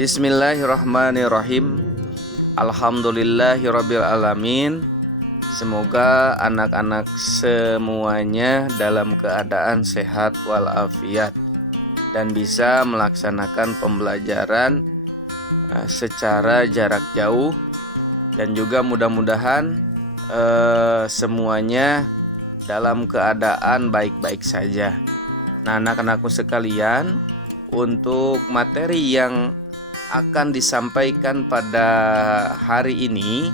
Bismillahirrahmanirrahim. Alhamdulillahirabbil alamin. Semoga anak-anak semuanya dalam keadaan sehat walafiat dan bisa melaksanakan pembelajaran secara jarak jauh, dan juga mudah-mudahan semuanya dalam keadaan baik-baik saja. Nah, anak-anakku sekalian, untuk materi yang akan disampaikan pada hari ini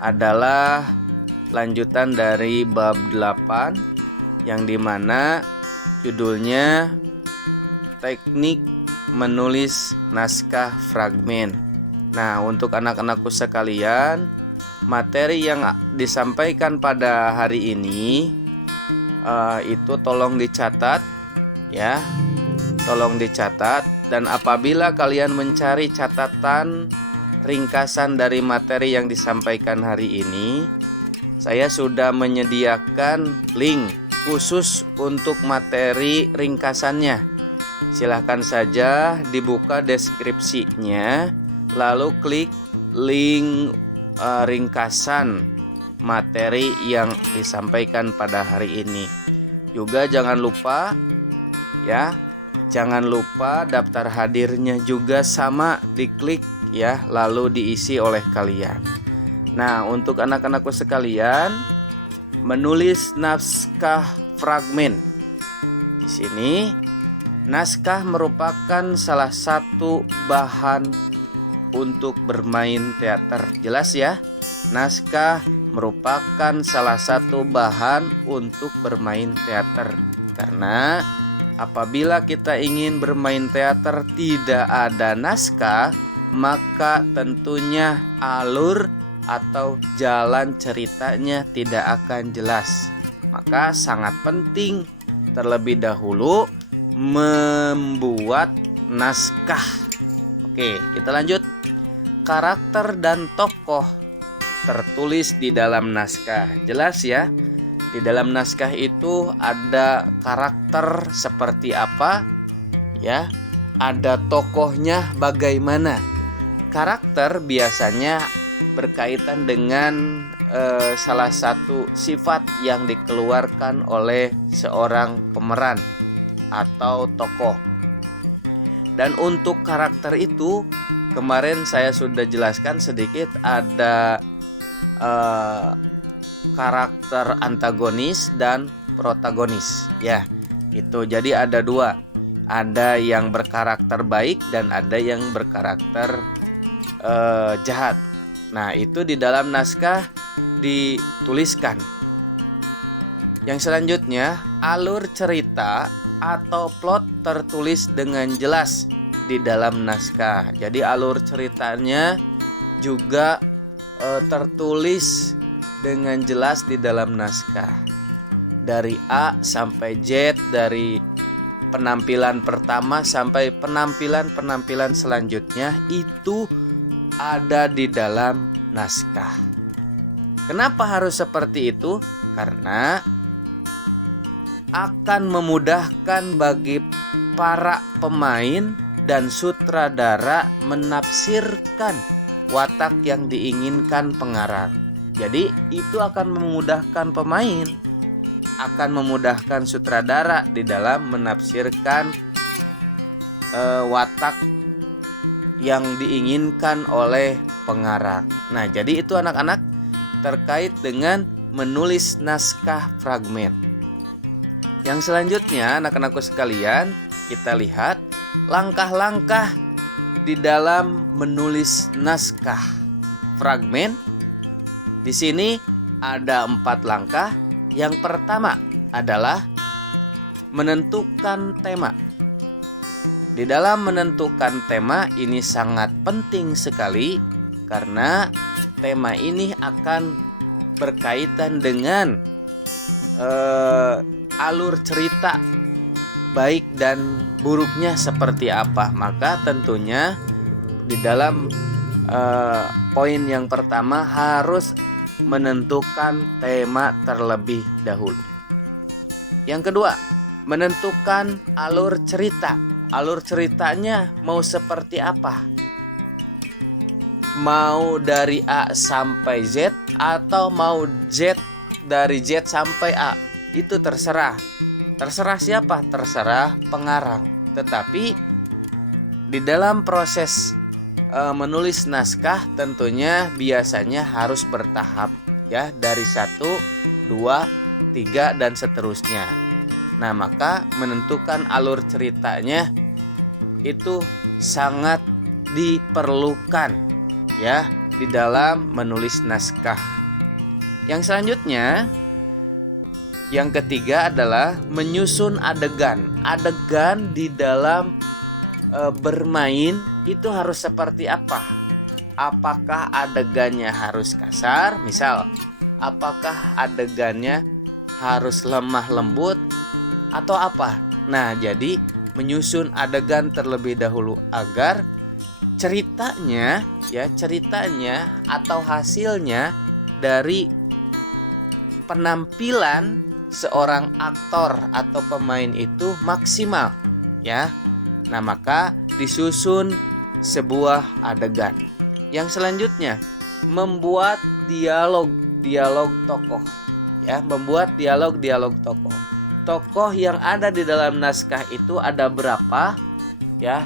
adalah lanjutan dari bab 8, yang dimana judulnya teknik menulis naskah fragmen. Nah, untuk anak-anakku sekalian, materi yang disampaikan pada hari ini itu tolong dicatat ya, tolong dicatat. Dan apabila kalian mencari catatan ringkasan dari materi yang disampaikan hari ini, saya sudah menyediakan link khusus untuk materi ringkasannya. Silahkan saja dibuka deskripsinya, lalu klik link ringkasan materi yang disampaikan pada hari ini. Juga jangan lupa ya, jangan lupa daftar hadirnya juga sama diklik ya, lalu diisi oleh kalian. Nah, untuk anak-anakku sekalian, menulis naskah fragmen. Di sini naskah merupakan salah satu bahan untuk bermain teater. Jelas ya? Naskah merupakan salah satu bahan untuk bermain teater. Karena apabila kita ingin bermain teater tidak ada naskah, maka tentunya alur atau jalan ceritanya tidak akan jelas. Maka sangat penting terlebih dahulu membuat naskah. Oke, kita lanjut. Karakter dan tokoh tertulis di dalam naskah. Jelas ya? Di dalam naskah itu ada karakter seperti apa, ya, ada tokohnya bagaimana. Karakter biasanya berkaitan dengan salah satu sifat yang dikeluarkan oleh seorang pemeran atau tokoh. Dan untuk karakter itu, kemarin saya sudah jelaskan sedikit, ada karakter antagonis dan protagonis ya, itu jadi ada dua, ada yang berkarakter baik dan ada yang berkarakter jahat. Nah, itu di dalam naskah dituliskan. Yang selanjutnya, alur cerita atau plot tertulis dengan jelas di dalam naskah. Jadi alur ceritanya juga tertulis dengan jelas di dalam naskah. Dari A sampai Z, dari penampilan pertama sampai penampilan selanjutnya itu ada di dalam naskah. Kenapa harus seperti itu? Karena akan memudahkan bagi para pemain dan sutradara menafsirkan watak yang diinginkan pengarang. Jadi itu akan memudahkan pemain, akan memudahkan sutradara di dalam menafsirkan watak yang diinginkan oleh pengarang. Nah, jadi itu anak-anak terkait dengan menulis naskah fragmen. Yang selanjutnya, anak-anakku sekalian, kita lihat langkah-langkah di dalam menulis naskah fragmen. Di sini ada 4 langkah. Yang pertama adalah menentukan tema. Di dalam menentukan tema ini sangat penting sekali, karena tema ini akan berkaitan dengan alur cerita baik dan buruknya seperti apa. Maka tentunya di dalam poin yang pertama harus menentukan tema terlebih dahulu. Yang kedua, menentukan alur cerita. Alur ceritanya mau seperti apa? mau dari A sampai Z atau mau Z dari Z sampai A. Itu terserah. Terserah siapa? Terserah pengarang. Tetapi di dalam proses menulis naskah tentunya biasanya harus bertahap ya, dari 1, 2, 3 dan seterusnya. Nah, maka menentukan alur ceritanya itu sangat diperlukan ya di dalam menulis naskah. Yang selanjutnya, yang ketiga adalah menyusun adegan. Adegan di dalam bermain itu harus seperti apa? Apakah adegannya harus kasar? Misal, apakah adegannya harus lemah lembut atau apa? Nah, jadi menyusun adegan terlebih dahulu agar ceritanya atau hasilnya dari penampilan seorang aktor atau pemain itu maksimal ya. Nah, maka disusun sebuah adegan. Yang selanjutnya, membuat dialog tokoh ya, membuat dialog tokoh. Tokoh yang ada di dalam naskah itu ada berapa ya?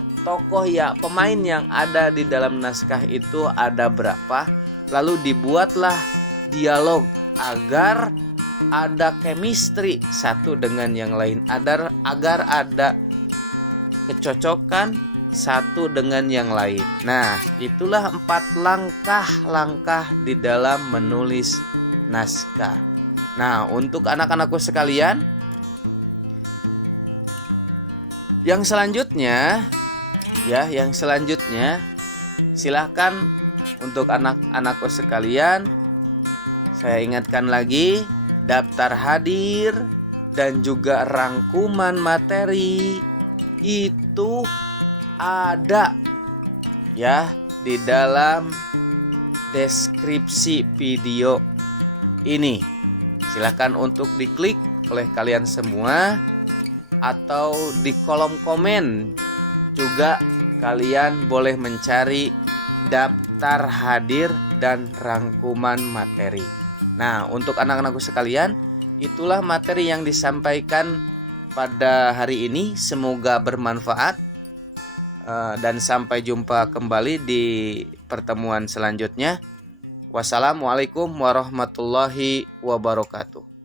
Pemain yang ada di dalam naskah itu ada berapa? Lalu dibuatlah dialog agar ada chemistry satu dengan yang lain, agar ada kecocokan satu dengan yang lain. Nah, itulah 4 langkah di dalam menulis naskah. Nah, untuk anak-anakku sekalian, yang selanjutnya silahkan untuk anak-anakku sekalian, saya ingatkan lagi, daftar hadir dan juga rangkuman materi itu ada ya di dalam deskripsi video ini. Silahkan untuk diklik oleh kalian semua, atau di kolom komen juga kalian boleh mencari daftar hadir dan rangkuman materi. Nah, untuk anak-anakku sekalian, itulah materi yang disampaikan pada hari ini. Semoga bermanfaat dan sampai jumpa kembali di pertemuan selanjutnya. Wassalamualaikum warahmatullahi wabarakatuh.